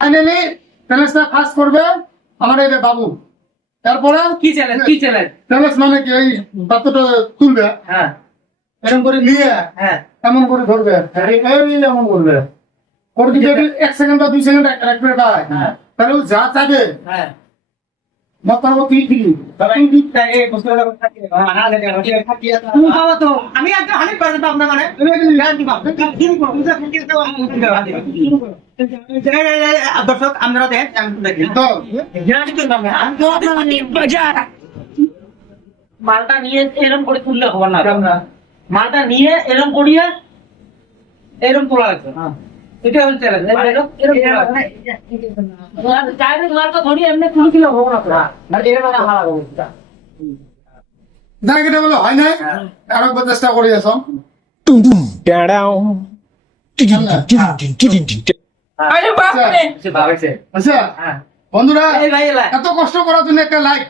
Finally চ্যালেঞ্জটা first করবে আমার এই যে বাবু। তারপরে কি চ্যালেঞ্জ কি চ্যালেঞ্জ? চ্যালেঞ্জ মানে কি এই পাত্রটা তুলবে, হ্যাঁ এরকম করে নিয়ে হ্যাঁ এমন করে ধরবে, এই এমন করবে। ওর যদি 1 সেকেন্ড বা 2 সেকেন্ড রাখবে ভাই, হ্যাঁ। তাহলে ও যা চাবে হ্যাঁ মাত্র তুই দিবি। তুমি বাবা তো আমি একদম 100% আপনার মানে দর্শক আপনারা দেখেন তো মালটা নিয়ে এরকম করে তুললে হবে না। মালটা নিয়ে এরকম করিয়ে এরকম তোলা আছে। এটা হচ্ছে চ্যালেঞ্জ। না এটা বলে হয় না, আরেকবার চেষ্টা করি আসো। আচ্ছা বন্ধুরা, এই ভাই এলা এত কষ্ট করার জন্য একটা লাইক